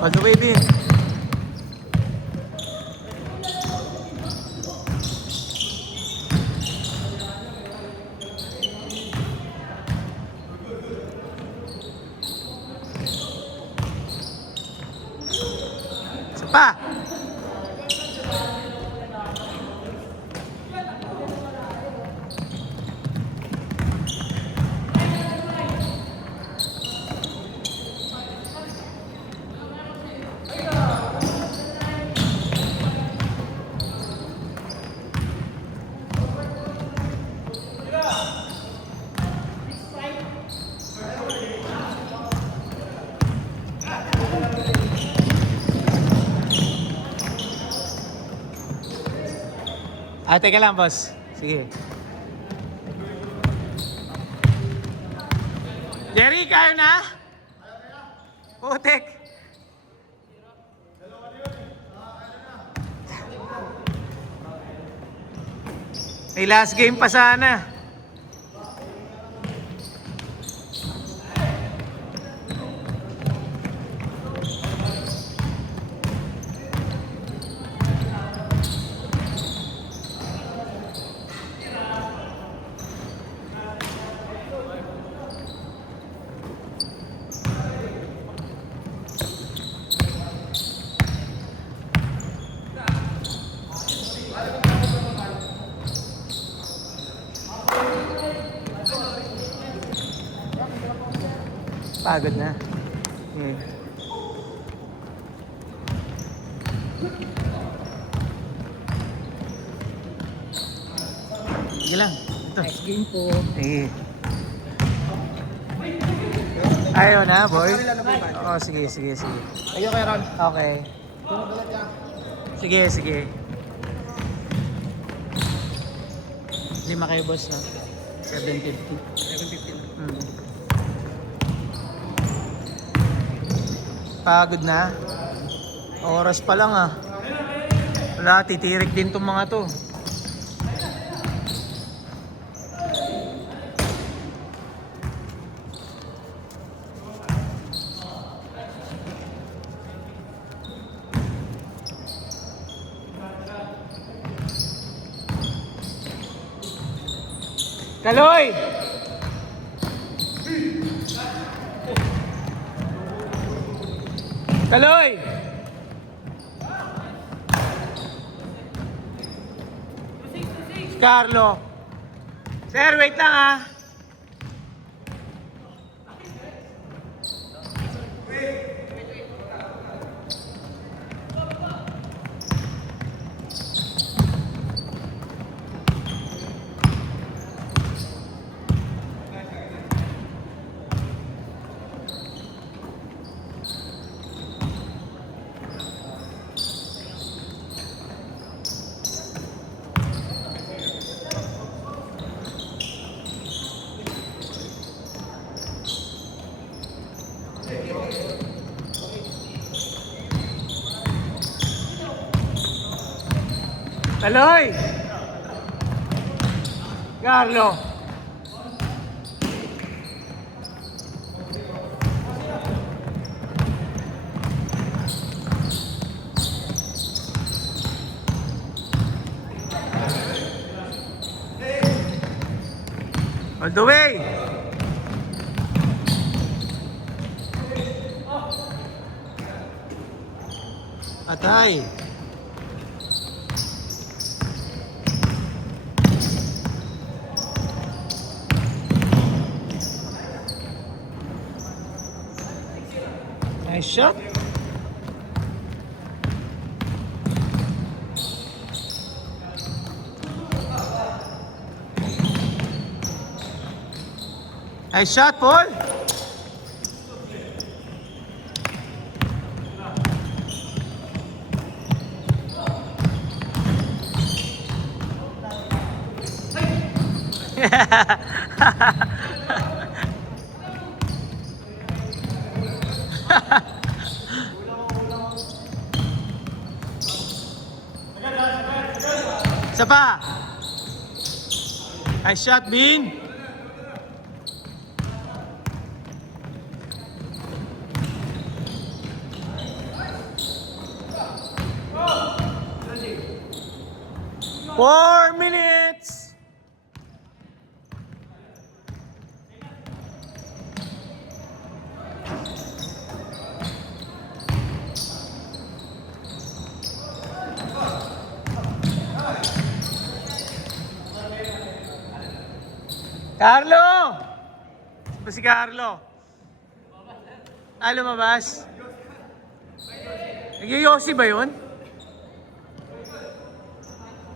All the way, Bin. Isa pa. Teka lang, boss. Sige. Jerry, kayo na? Putik. May last game pa sana. Pagod na. Sige lang. Ito. Next game po. Ayaw na, boy? Oo, sige. Ayaw kay Ron. Okay. Sige. 5 kayo, boss, ha? 750. 750 lang. Pagod na. Oras pa lang, ah. Wala, titirik din tong mga to. Kaloy! Kaloy! Carlo. Sir, wait lang, ah. Kaloy! Carlo! All the way! Atay! Nice shot. Nice shot, Paul. Isa pa. Nice shot, Bin. 4 minutes. Carlo! Ba si Carlo? Ah, lumabas? Nag-yosi ba yun?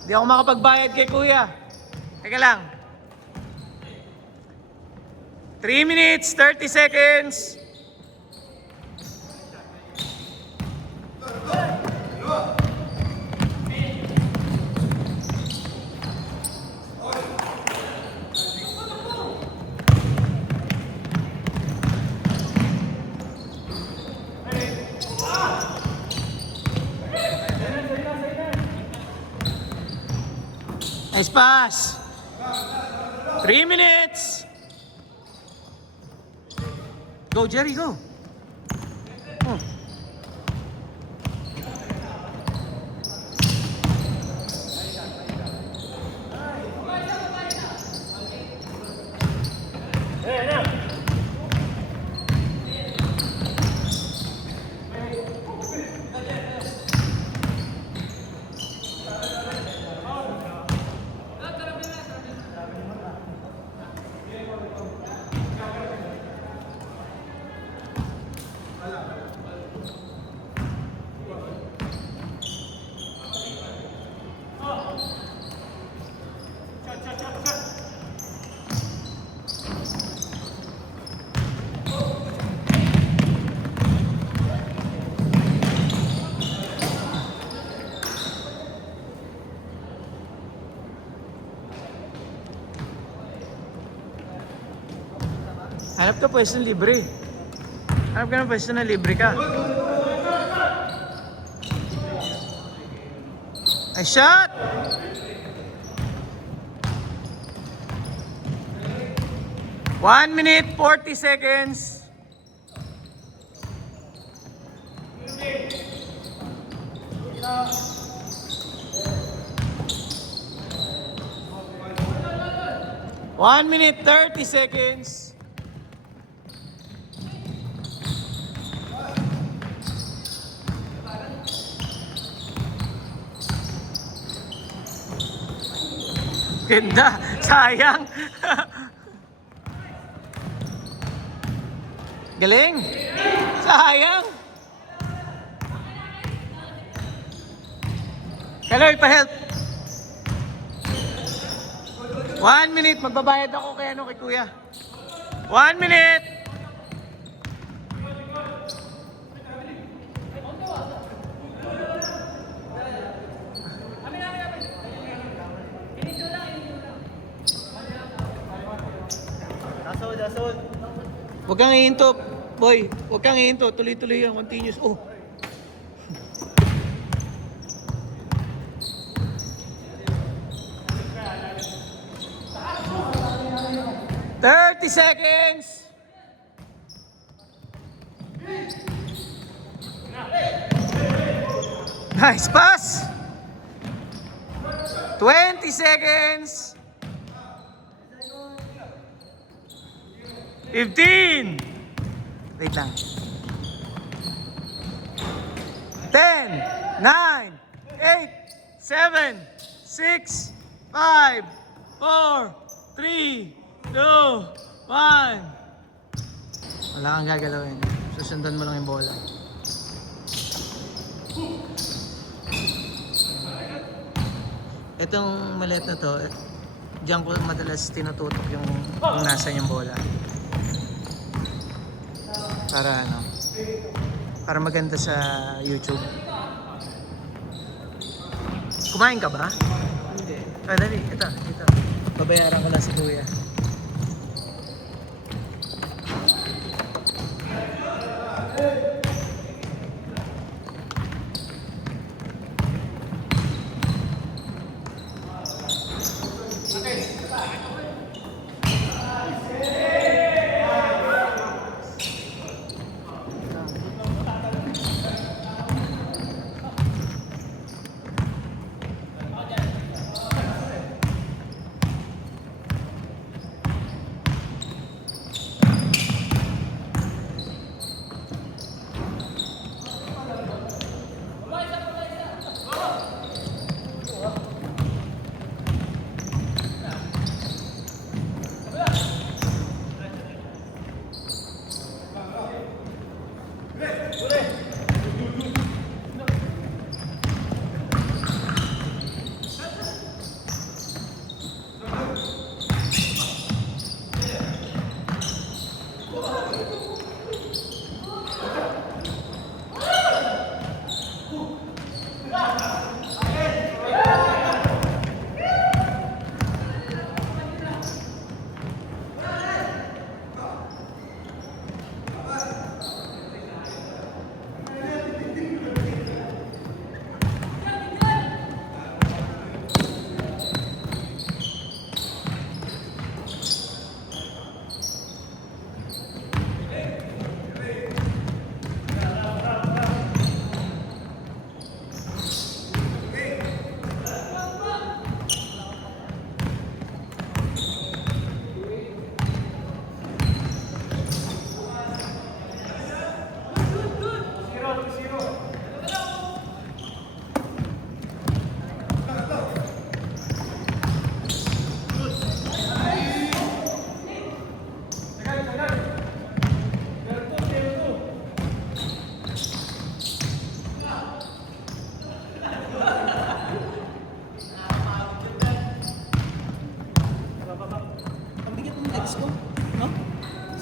Hindi ako makapagbayad kay kuya. Teka lang. 3 minutes, 30 seconds. Nice pass. 3 minutes. Go, Jerry, go. Oh. Hanap ka pwesto ng libre. Hanap ka ng pwesto na libre ka. Ay, shot! One minute, 40 seconds. One minute, 30 seconds. Ganda, sayang. Galing. Sayang. Kaloy, pa-help. 1 minute, magbabayad ako kay kay kuya. 1 minute. Dasol. Huwag kang ihinto, boy. Huwag kang ihinto. Tuloy-tuloy yan. Continuous. Oh. "30 seconds." Nice pass. 20 seconds. 15. Wait lang. 10, 9, 8, 7, 6, 5, 4, 3, 2, 1. Wala kang gagalawin. Susundan mo lang yung bola. Itong maliit na to, diyan ko madalas tinututok yung kung nasan yung bola. Para para maganda sa YouTube. Kumain ka ba? Hindi. Ah, dali, ito. Babayaran ko lang si kuya.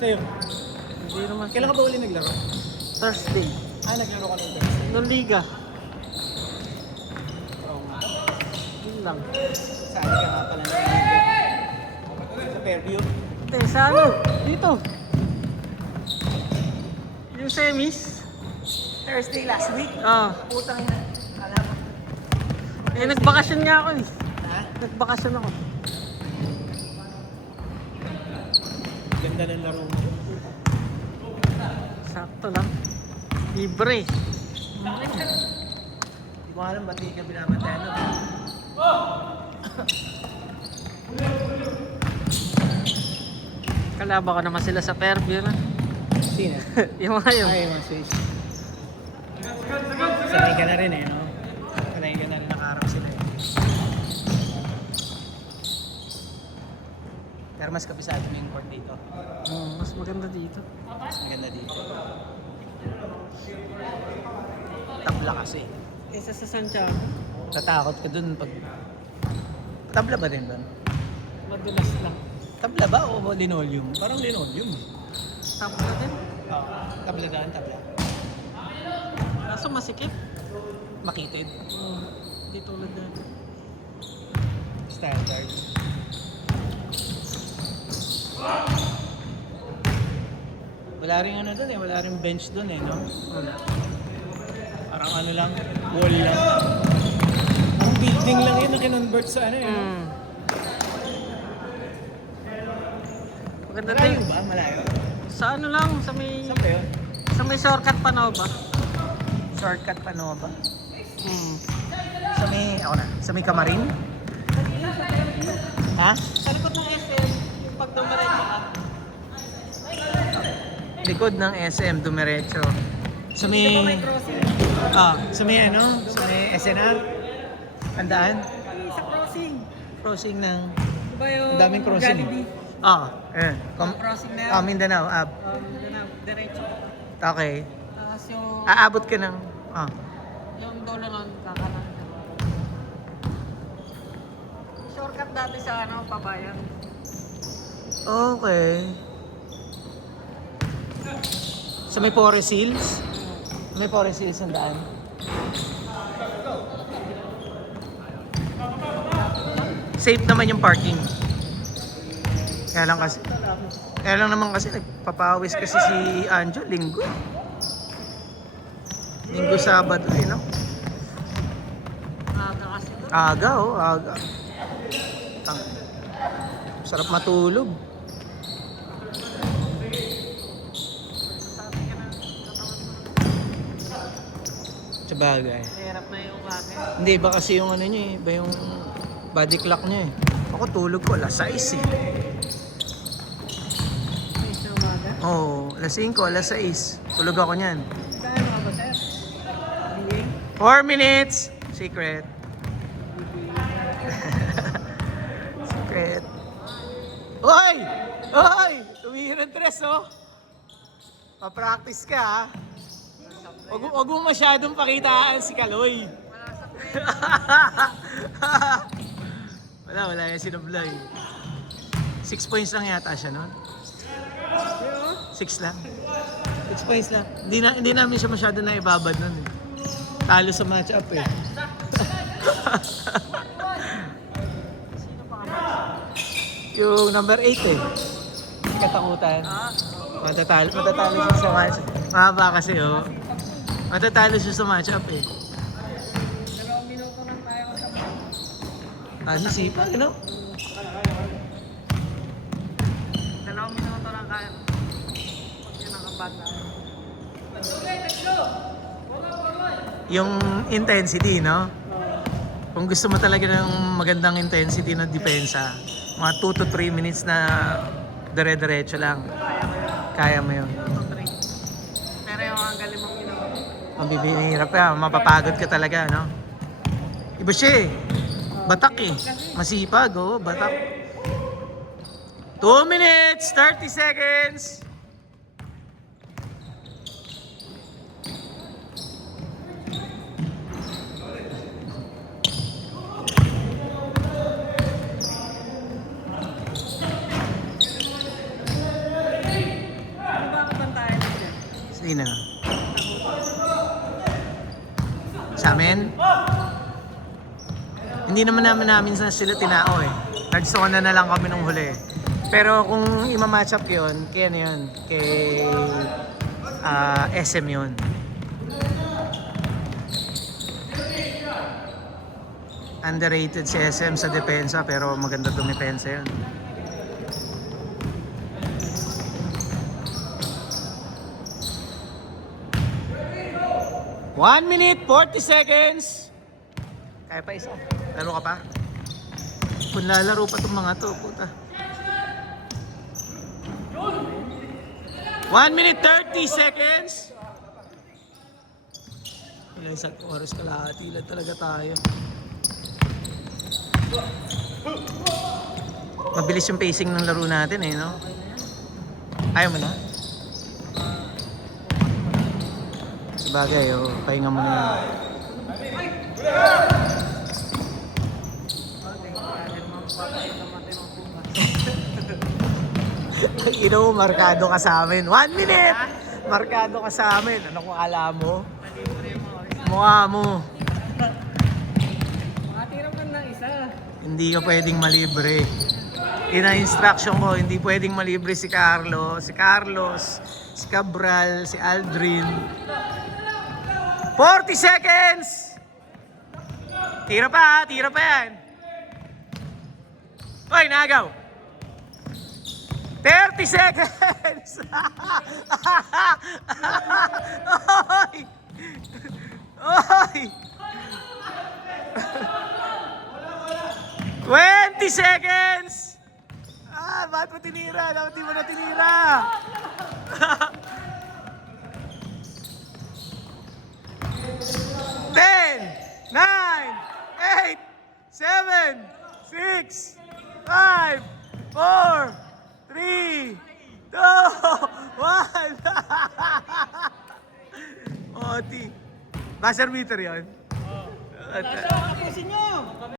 Sa'yo. Hindi naman. Kailan ka ba uli naglaro? Thursday. Naglaro ka ng Thursday. Nung liga. Oo nga. Yun lang. Saan ka nga pala ng Liga? Sa Fairview? Hindi, sa ano? Dito. Yung semis. Thursday last week? Ah. Putang ina. Alam. Nagbakasyon nga ako eh. Ha? Nagbakasyon ako. Ganda ng laro mo. Sakto lang. Libre. Hindi ko alam ba't di ka binabantayan nun. Kalaba ko naman sila sa Fairview na. Sino? Yung mga yun. Ay, mga Swiss. Sanay ka na rin eh, no? Sanay ka na rin nakaharap sila eh. Pero mas kabisado mo yung court dito. Mas maganda dito. Mas maganda dito. Tabla kasi. Kaysa sa Santiago, Tatakot ka dun pag... Tabla ba din dun? madulas lang. Tabla ba o linoleum? Parang linoleum. Tapos na din. Oo. Tabla daan, tabla. Kaso masikip. Makitid. Hindi tulad na. Standard. Wala rin ano dun eh, wala rin bench dun eh, no? Wala. Parang ano lang, wall lang. Ang building lang yun na kinonvert sa ano eh. no? Maganda Malayo din. ba? Malayo? Sa ano lang, sa may... Saan ba yun? Sa may shortcut Panova. Shortcut pa no ba? Sa may, ako na, sa may Kamarin? Ha? Sa likod ng SM, yung pag dumiretso ka. Likod ng SM, dumiretso. Sa may... Di ba may crossing? Sa may ano? Sa may SNR? Tandaan? Sa crossing. Crossing ng... Di ba yung... Ang daming crossing. Jollibee? Ayan. Crossing na yan. Mindanao, Yun na, diretso ka. Okay. Tapos yung... Aabot ka ng... Yung dulo nun, kakanan. Shortcut dati sa ano, Pabayan. Okay. Sa may Forest Hills? May Forest Hills ang daan. Safe naman yung parking. Kaya lang naman kasi nagpapawis kasi si Anjo linggo. Linggo Sabado eh, no? Aga kasi doon. Aga oh, aga. Sarap matulog. Sabi ka na, katawan mo. Sabagay. Hirap na yung akin. Hindi, iba kasi yung ano niya eh. Iba yung body clock niya eh. Ako tulog ko, alas 6 eh. May sa umaga. Oo, alas 5, alas 6. Tulog ako niyan. Gaano ka ba, sir? BA? 4 minutes! Secret. Secret. Hoy! Hoy! Tumira ng tres oh! Pa-practice ka ha. Huwag mo masyadong pakitaan si Kaloy. Wala sa pwede. Wala yan sinublay. 6 points lang yata siya nun. 6 lang. 6 points lang. Hindi namin siya masyado na ibabad nun eh. Talo sa match-up eh. Sino pa ka? Yung number 8 eh. Katakutan. Matatalo siya sa match. Mahaba kasi oh. Matatalo siya sa match-up eh. 2 minuto lang tayo sa Ano sipa, ano? 2 minuto lang kaya. Pag yun nakabad tayo. Yung intensity, no? Kung gusto mo talaga ng magandang intensity na depensa, mga 2 to 3 minutes na dire-diretso lang. Kaya mo yun. 2 to 3. Pero yung ang galing mong ginawa. Ang bibihirap ka, mapapagod ka talaga, no? Iba siya eh. Batak eh. Masipag, oh, batak. 2 minutes, 30 seconds. Sino? Sa amin? Hindi naman namin na sila tinao eh. Nag-zona na lang kami nung huli. Pero kung ima-match up yun, kaya ano yun? Kay SM yun. Underrated si SM sa depensa pero maganda dumepensa yun. 1 minute, 40 seconds. Kaya pa isa. Laro ka pa? Kung lalaro pa itong mga to, puta. 1 minute, 30 seconds. Wala isang oras kalahati lang talaga tayo. Mabilis yung pacing ng laro natin eh, no? Ayaw mo na? Sabagay, oh, pahinga mo na yun. Ino, markado ka sa amin. 1 minute! Markado ka sa amin. Ano kung alam mo? Mukha mo. Makatiram ka ng isa. Hindi ka pwedeng malibre. Ina-instruction ko, hindi pwedeng malibre si Carlos, si Cabral, si Aldrin. 40 seconds! Tira pa yan. Hoy, nagaw! 30 seconds! Oy! Oy! 20 seconds! Bakit mo tinira? Dapat di mo na tinira! 10, 9, 8, 7, 6, 5, 4, 3, 2, 1. Oti. Buzzer meter yun? Tapusin nyo!